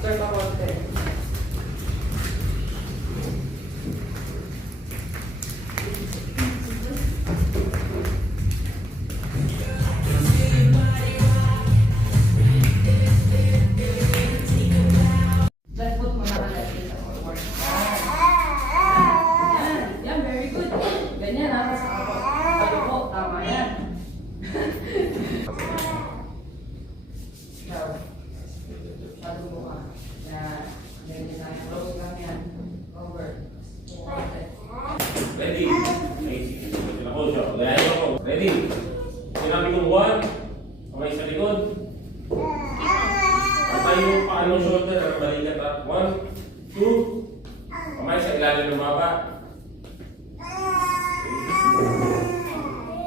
Faster pa konti. Left foot mo na left foot forward. Yan. Yan, very good. Ganyan ha, sa ako. Tayo po, tama yan. Ikaw. Shadow mo ka. Yan. Ganyan tayo. Close lang yan. Over. Ready? Ready? Sinabi kong 1, kamay sa likod. Patay yung paano shoulder, ang balikat at 1, 2, kamay sa ilalim ng baba.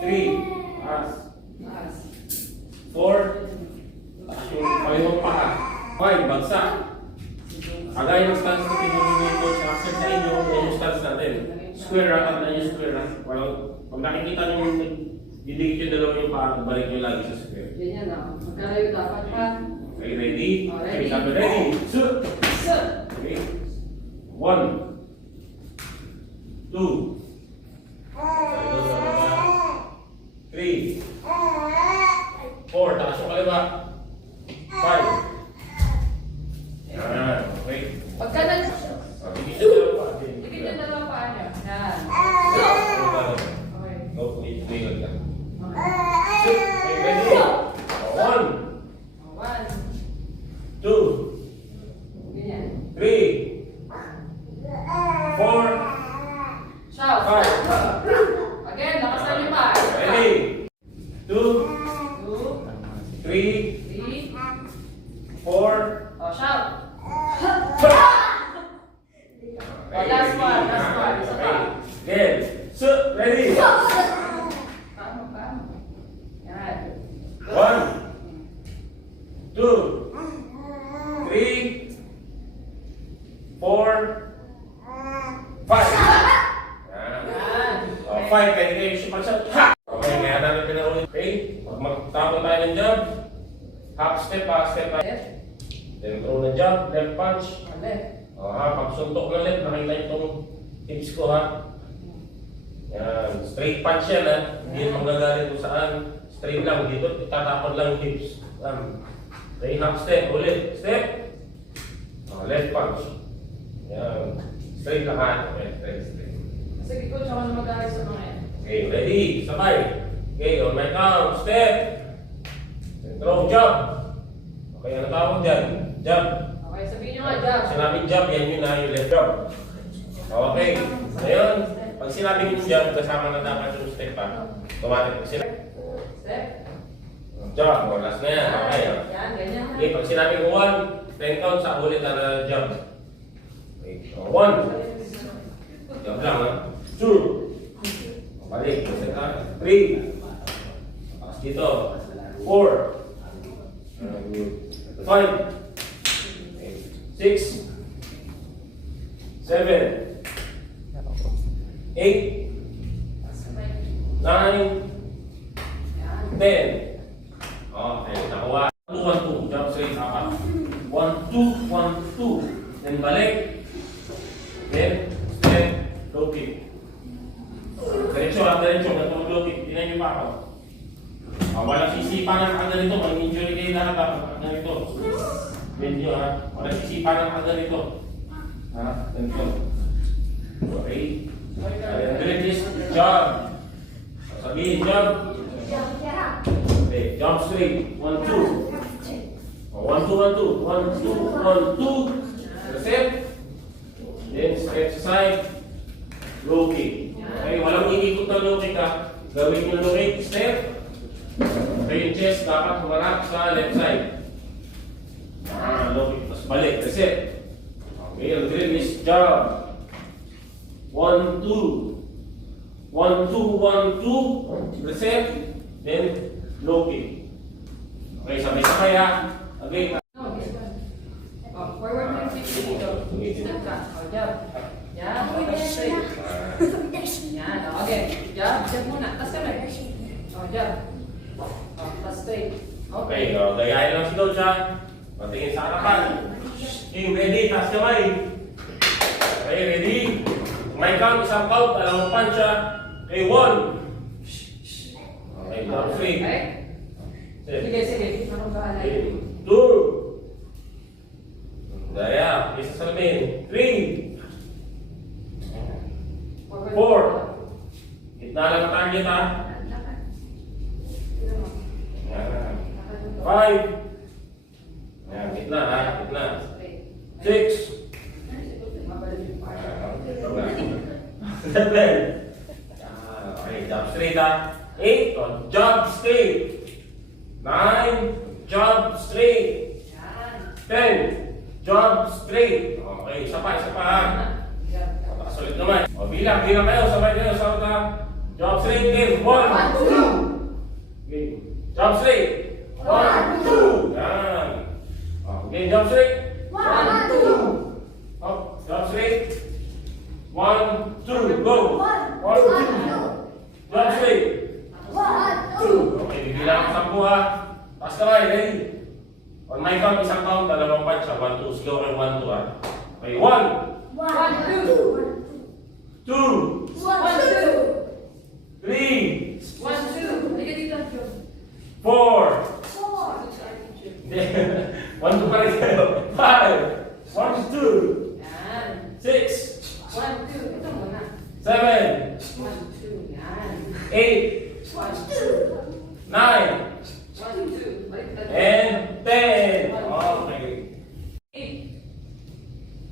3, taas. 4, taas yung kaliwang paa. 5, bagsak. Agay ng stance natin yung coach Axel sa inyo, yan yung stance natin. Square rack at na yung square rack. Pag nakikita nyo yung didikit yung dalawa yung paa, balik nyo lagi sa square. Ganyan na. Magkalayo dapat ha. Okay, ready? Oh, ready. Okay, sabi ready. Shoot! Okay. 1, 2. Sa likod sa baba. 3. 4. Taas yung kaliwa. 5. Yan. Okay. Pagka nag... Tigil yung dalawa pa. Tigil yung dalawa paa niya. Yan. Okay. Go, tigil ka. Okay. Okay, ready? 1, 1. 2, Ganyan. 3, 4, Shout. 5. Again, lakasan niyo pa. Ready? 2, 2, 3, 3. 4. Oh, shout. Oh, last one. Isa pa. Again. So, ready? Paano? Yan. 1, 2, 3, 4, 5. Yan. Oh, 5. Pwede kayo sipag-shot. Ha! Okay, kaya namin pinaulit. Okay? Pag magtapon tayo ng jump, half step, Left. then throw na jump, left punch. Left. Pag suntok na left, nakita niyo itong tips ko ha. Yan, straight punch yan ha. Hindi yung manggagaling kung saan. Straight lang, dito itatapon lang yung tips. Okay, half step, ulit. Step. Left punch. Yan. Straight lang ha. Okay, straight. Sige, coach, ako na mag-aari sa mga yan. Okay, ready? Sabay. Okay, on my count. Step. Then throw, jump. Okay, ano tawag dyan? Jump. Okay, sabihin nyo nga, jump. Sinabing jump, yan yun na yung left jump. Okay. Ngayon, pag sinabing yung jump, kasama na dapat yung step pa. Automatic. Step. Jump, o last na yan. Okay. Yan, ganyan. Okay, pag sinabing 1, 10 count sa ulit na jump. Okay. 1. Jump lang ha. 2. Balik. 3. Tapos dito. 4. 5. 6, 7, 8, 9, 10. Okay, nakuha. 2, 1, 2. Jump straight, 4. 1, 2, 1, 2. Then balik. Then, step, low kick. Diretso, ganitong low kick. Tinan niyo pa ako. Walang sisipan ng ganito. May injury kayo lahat dapat ganito. Ganyan ha. Walang sisipan ng ganito. Ha? Ganito. Okay. And then this jump. Sabihin, jump. Okay, jump straight. 1, 2. 1, 2, 1, 2. 1, 2, 1, 2. Reset. Then step side. Low kick. Okay, walang iikot na low kick ha. Gawin yung low kick. Step. Okay, yung chest dapat humarap sa left side. Low kick. Tapos balik. Reset. Okay, ang drill is jump. 1, 2. 1, 2, 1, 2. Reset. Then, low kick. Okay, sabay-sabay ha. Okay. No, this one. Oh, forward mo yung feet dito. Step ka. Oh, jump. Yan. Okay, straight. Yan. Oh, okay. Jump. Step muna. Tapos kamay. Oh, jump. Oh, tapos straight. Okay, gayahin lang si Coach ha. Patingin sa harapan. Okay, ready? Taas kamay. Okay, ready? May count, isang count, alam mo pansya. Okay, 1. Okay, jump straight. Okay? Sige, sige. Ako bahala. Okay, 2. Daya, isa sa lamin. 3. 4. Gitna lang ang target ha. 5. Yan, gitna ha, gitna. 6. 7. Okay, jump straight ha. 8. Oh, jump straight. 9. Jump straight. 10. Jump straight. Okay, isa pa ha. Pataas ulit naman. O, bilang kayo, sabay kayo, sa uta. Jump straight, game. 1, 2. Okay, jump straight. 1, 2. Yan. Okay, jump straight. 1, 2. Up, jump straight. 1, 2, go. 1, 2. Jump straight. 2. Okay, bibilang ang 10 ha. Taas kamay, ready? On my count, isang count, dalawang punch ha. 1, 2. Slow kayo 1, 2 ha. Okay, 1, 2, 3, 4. Hindi. 1, 2 pa rin kayo. 5, 1, 2, 6, 7, 8, 9, and 10. Okay.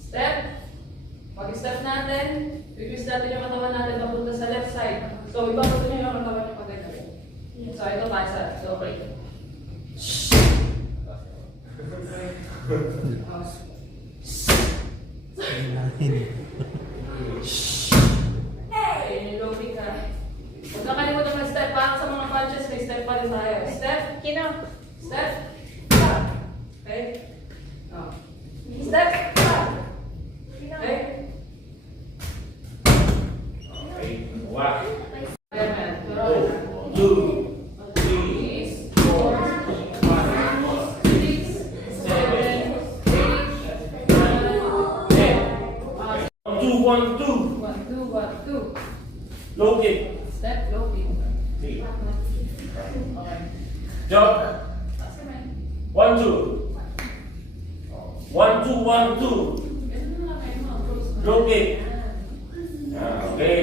Step. Pag-step natin, i-twist natin yung katawan natin papunta sa left side. So, ibabato nyo yung katawan nyo pag ganyan. So, ito pasa. So, break. Ayun yung low kick ha. Huwag na kalimutan mag-step pa. Sa mga punches, may step pa rin tayo. Step. Step. Okay? Oh. Step. Okay? Okay. 1, Ayan, turuan na. 2, 3, 4, 5, 6, 7, 8, 9, 10. 2, 1, 2. 1, 2, 1, 2. Low kick. Step, low kick. Okay. Okay. Jump. Taas kamay. 1, 2. 1, 2, 1, 2. Ganun lang kayo mga close na. Low kick. Ayan. Okay.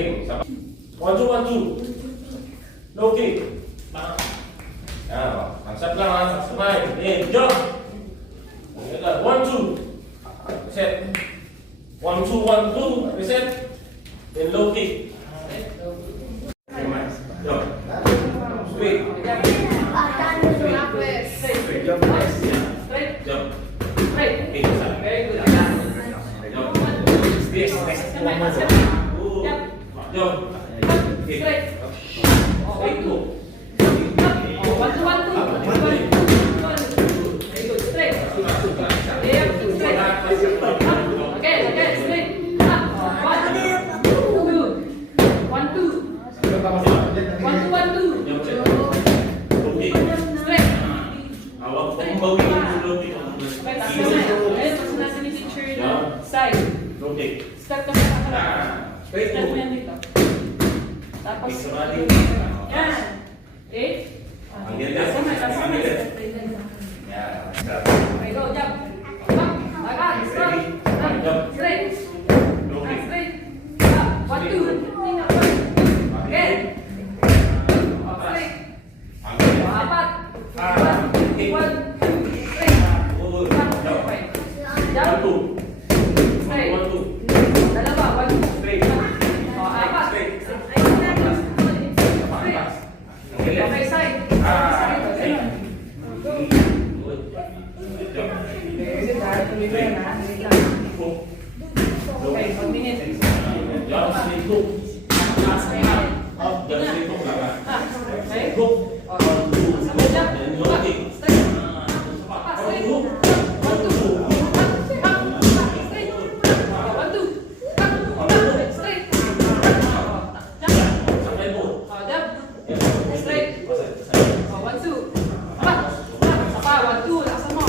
1, 2, 1, 2. Low kick. Concept lang ha. Subscribe. Okay. Jump. 1, 2. Reset. 1, 2, 1, 2. Reset. Then low kick. Step, low kick. Jump. Straight. Straight. Jump. Straight. Jump. Straight. Okay. Jump. Very good. Jump. This. Next. Jump. Jump. Straight. Straight. Go. Oh, 1, 2, 1, 2. Very good. Straight. Yep. Straight. Again. Straight. Up. 1, 2. 1, 2. 1, 2, 1, 2. Jump. Okay. Straight. Awag po kung bawin yung low kick. Okay, taas kamay. Ayun, mas nasa ni teacher yung side. Low kick. Step ka sa kanan. Straight. Step mo yan dito. Tapos, Big sabali. yan. 8. Ang ganda. Taas kamay. Yeah. Okay, go, jump. Up, agad, stop. Up, straight. Low Up, kick. straight. Up, 1, 2. Again. Up, straight. O, apat. 1, 2, straight. Good. Up, Jump. okay. 1, Jump. 2. Straight. 1, 2. Dalawa, 1, Straight. O, apat. Straight. Straight. Okay, side. Ah, Side. straight. Good. Good. Jump. Okay, 1 minute. Jump. Straight. Go. Up. Jump. Straight. Go. Ah, okay. Go. O, 1, 2. sama jump. Then low Up, kick. straight. Up, straight. 1, 2. Up, straight. 1, 2. Up, straight. Jump. Sampai po. O, jump. Straight. O, 1, 2. Up. Up. Sapa, 1, 2. Laksan mo.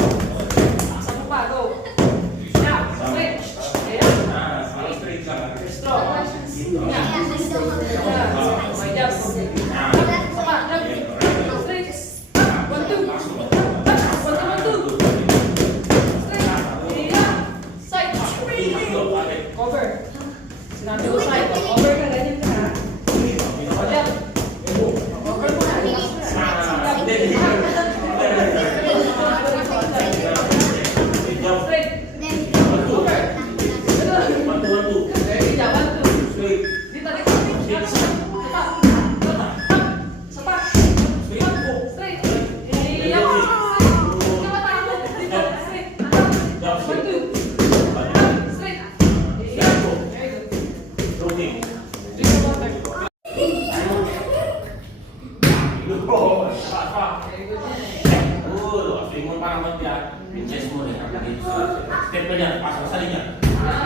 parang mag-biyak, chest mo rin. Step pa niya, pasok sa linya.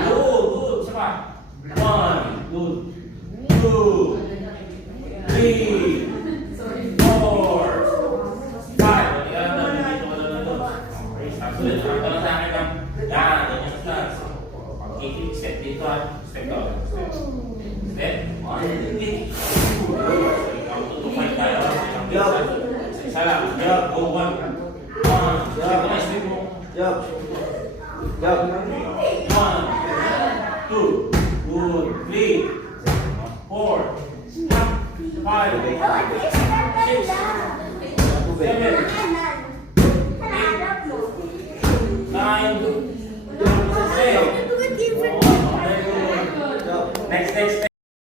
Good, good. Isa pa. 1, good. 2, 3, 4, 5. Yan na, dito ka na doon. Okay, stop ulit. Harap ka lang sa akin lang. Yan, yan yung stance. Pag-kick, step dito ha. Step down. Step. Step. 1, kick. Count to 5 tayo. Isa lang. Yup. Go 1. 1. Step mo. Step mo. Yup. Yup. 1, 2, good, 3, 4, 5, 6, 7, 8, 9, 10. Next, next, next.